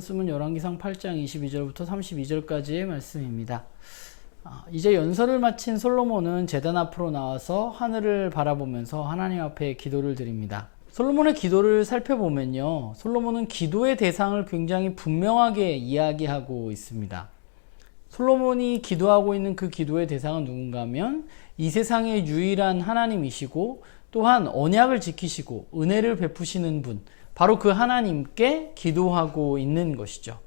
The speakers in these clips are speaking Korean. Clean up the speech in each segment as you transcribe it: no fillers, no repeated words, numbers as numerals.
말씀은 열왕기상 8장 22절부터 32절까지의 말씀입니다. 이제 연설을 마친 솔로몬은 제단 앞으로 나와서 하늘을 바라보면서 하나님 앞에 기도를 드립니다. 솔로몬의 기도를 살펴보면요, 솔로몬은 기도의 대상을 굉장히 분명하게 이야기하고 있습니다. 솔로몬이 기도하고 있는 그 기도의 대상은 누군가 하면 이 세상의 유일한 하나님이시고 또한 언약을 지키시고 은혜를 베푸시는 분, 바로 그 하나님께 기도하고 있는 것이죠.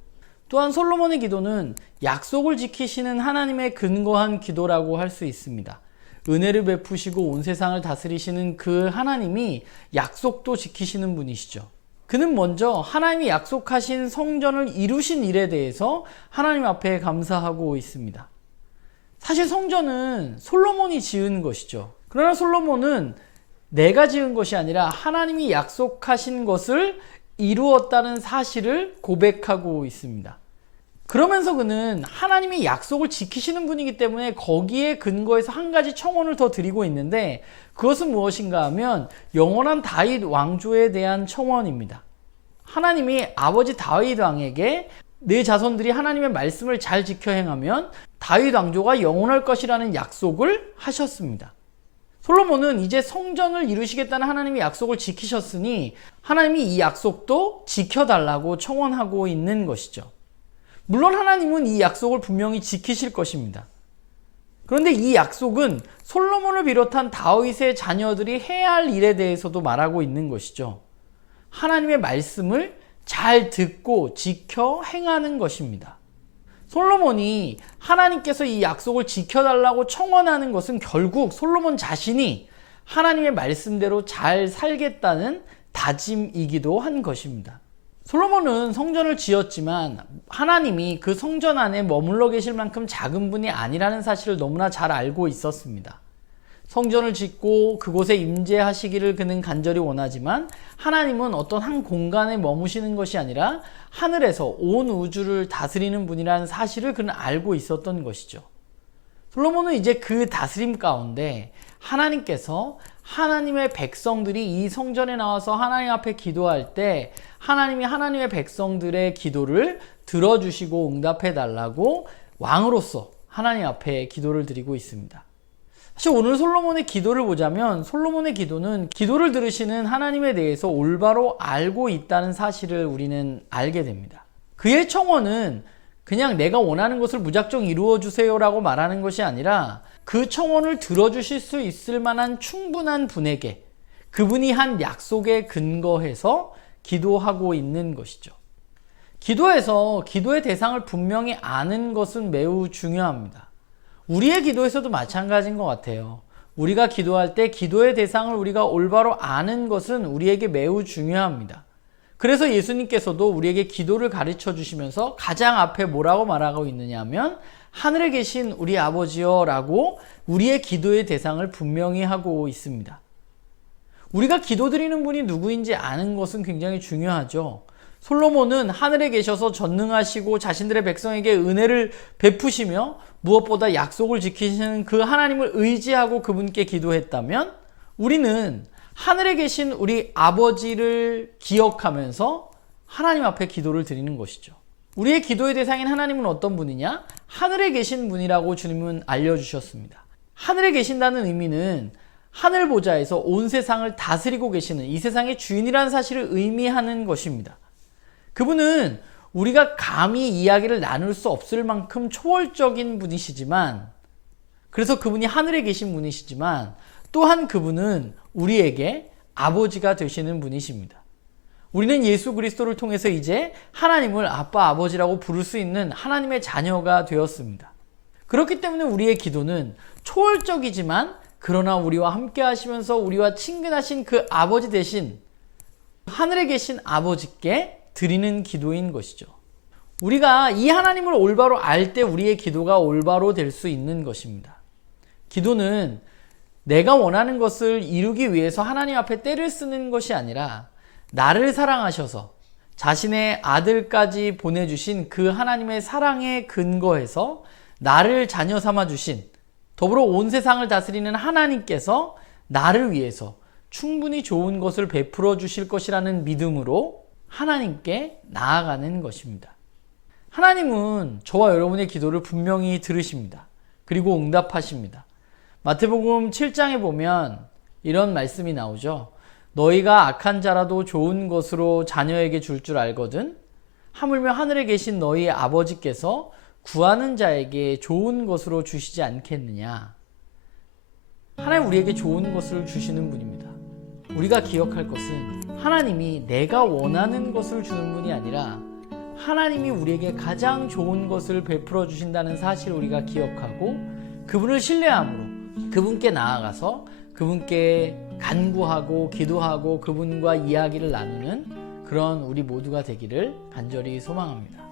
또한 솔로몬의 기도는 약속을 지키시는 하나님의 근거한 기도라고 할 수 있습니다. 은혜를 베푸시고 온 세상을 다스리시는 그 하나님이 약속도 지키시는 분이시죠. 그는 먼저 하나님이 약속하신 성전을 이루신 일에 대해서 하나님 앞에 감사하고 있습니다. 사실 성전은 솔로몬이 지은 것이죠. 그러나 솔로몬은 내가 지은 것이 아니라 하나님이 약속하신 것을 이루었다는 사실을 고백하고 있습니다. 그러면서 그는 하나님이 약속을 지키시는 분이기 때문에 거기에 근거해서 한 가지 청원을 더 드리고 있는데, 그것은 무엇인가 하면 영원한 다윗 왕조에 대한 청원입니다. 하나님이 아버지 다윗 왕에게 내 자손들이 하나님의 말씀을 잘 지켜 행하면 다윗 왕조가 영원할 것이라는 약속을 하셨습니다. 솔로몬은 이제 성전을 이루시겠다는 하나님의 약속을 지키셨으니 하나님이 이 약속도 지켜달라고 청원하고 있는 것이죠. 물론 하나님은 이 약속을 분명히 지키실 것입니다. 그런데 이 약속은 솔로몬을 비롯한 다윗의 자녀들이 해야 할 일에 대해서도 말하고 있는 것이죠. 하나님의 말씀을 잘 듣고 지켜 행하는 것입니다. 솔로몬이 하나님께서 이 약속을 지켜달라고 청원하는 것은 결국 솔로몬 자신이 하나님의 말씀대로 잘 살겠다는 다짐이기도 한 것입니다. 솔로몬은 성전을 지었지만 하나님이 그 성전 안에 머물러 계실 만큼 작은 분이 아니라는 사실을 너무나 잘 알고 있었습니다. 성전을 짓고 그곳에 임재하시기를 그는 간절히 원하지만 하나님은 어떤 한 공간에 머무시는 것이 아니라 하늘에서 온 우주를 다스리는 분이라는 사실을 그는 알고 있었던 것이죠. 솔로몬은 이제 그 다스림 가운데 하나님께서 하나님의 백성들이 이 성전에 나와서 하나님 앞에 기도할 때 하나님이 하나님의 백성들의 기도를 들어주시고 응답해 달라고 왕으로서 하나님 앞에 기도를 드리고 있습니다. 사실 오늘 솔로몬의 기도를 보자면 솔로몬의 기도는 기도를 들으시는 하나님에 대해서 올바로 알고 있다는 사실을 우리는 알게 됩니다. 그의 청원은 그냥 내가 원하는 것을 무작정 이루어 주세요라고 말하는 것이 아니라 그 청원을 들어주실 수 있을 만한 충분한 분에게 그분이 한 약속에 근거해서 기도하고 있는 것이죠. 기도에서 기도의 대상을 분명히 아는 것은 매우 중요합니다. 우리의 기도에서도 마찬가지인 것 같아요. 우리가 기도할 때 기도의 대상을 우리가 올바로 아는 것은 우리에게 매우 중요합니다. 그래서 예수님께서도 우리에게 기도를 가르쳐 주시면서 가장 앞에 뭐라고 말하고 있느냐 하면 하늘에 계신 우리 아버지여 라고 우리의 기도의 대상을 분명히 하고 있습니다. 우리가 기도드리는 분이 누구인지 아는 것은 굉장히 중요하죠. 솔로몬은 하늘에 계셔서 전능하시고 자신들의 백성에게 은혜를 베푸시며 무엇보다 약속을 지키시는 그 하나님을 의지하고 그분께 기도했다면 우리는 하늘에 계신 우리 아버지를 기억하면서 하나님 앞에 기도를 드리는 것이죠. 우리의 기도의 대상인 하나님은 어떤 분이냐? 하늘에 계신 분이라고 주님은 알려주셨습니다. 하늘에 계신다는 의미는 하늘 보좌에서 온 세상을 다스리고 계시는 이 세상의 주인이라는 사실을 의미하는 것입니다. 그분은 우리가 감히 이야기를 나눌 수 없을 만큼 초월적인 분이시지만, 그래서 그분이 하늘에 계신 분이시지만 또한 그분은 우리에게 아버지가 되시는 분이십니다. 우리는 예수 그리스도를 통해서 이제 하나님을 아빠, 아버지라고 부를 수 있는 하나님의 자녀가 되었습니다. 그렇기 때문에 우리의 기도는 초월적이지만 그러나 우리와 함께 하시면서 우리와 친근하신 그 아버지 대신 하늘에 계신 아버지께 드리는 기도인 것이죠. 우리가 이 하나님을 올바로 알 때 우리의 기도가 올바로 될 수 있는 것입니다. 기도는 내가 원하는 것을 이루기 위해서 하나님 앞에 때를 쓰는 것이 아니라 나를 사랑하셔서 자신의 아들까지 보내주신 그 하나님의 사랑에 근거해서 나를 자녀 삼아 주신 더불어 온 세상을 다스리는 하나님께서 나를 위해서 충분히 좋은 것을 베풀어 주실 것이라는 믿음으로 하나님께 나아가는 것입니다. 하나님은 저와 여러분의 기도를 분명히 들으십니다. 그리고 응답하십니다. 마태복음 7장에 보면 이런 말씀이 나오죠. 너희가 악한 자라도 좋은 것으로 자녀에게 줄 줄 알거든 하물며 하늘에 계신 너희 아버지께서 구하는 자에게 좋은 것으로 주시지 않겠느냐. 하나님 우리에게 좋은 것을 주시는 분입니다. 우리가 기억할 것은 하나님이 내가 원하는 것을 주는 분이 아니라 하나님이 우리에게 가장 좋은 것을 베풀어 주신다는 사실을 우리가 기억하고 그분을 신뢰함으로 그분께 나아가서 그분께 간구하고 기도하고 그분과 이야기를 나누는 그런 우리 모두가 되기를 간절히 소망합니다.